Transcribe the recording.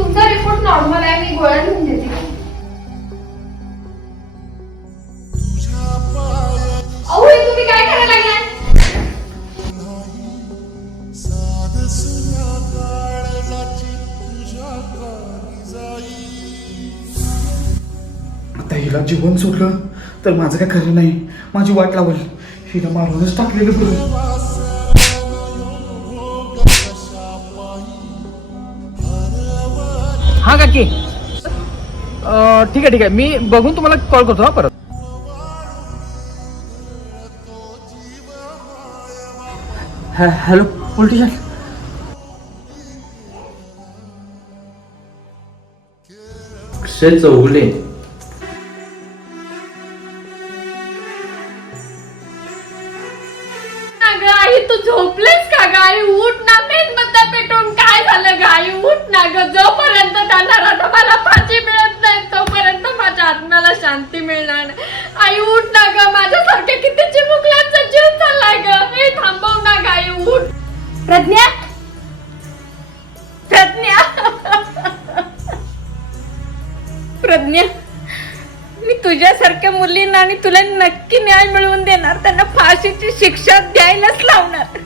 तुमचा report normal आहे मी गोळ्या घेऊन देते. अहो हे तुम्ही काय करायला लागलाय? आता हिला जीवन सोडलं तर माझं काय खरं नाही. माझी वाट लावल. हिला मारूनच टाकलेलं बरं. हा काकी. अं, ठीक आहे ठीक आहे. मी बघून तुम्हाला कॉल करतो हा परत. Hello politician Akshay Chougule. अगं आई तू झोपलेस का ग आई उठ ना मेणबत्त्या पेटून काय झालं ग आई उठ ना ग जोपर्यंत त्यांना राहता मला फाशी मिळत नाही तोपर्यंत माझ्या आत्म्याला शांती मिळणार. आई उठ ना ग. माझ्यासारखे किती चिमुकल्यांचा जीव चाललाय ग. हे थांबव ना ग आई उठ. प्रज्ञा. प्रज्ञा. प्रज्ञा. मी तुझ्यासारख्या मुलींना आणि तुला नक्की न्याय मिळवून देणार. त्यांना फाशीची शिक्षा द्यायलाच लावणार.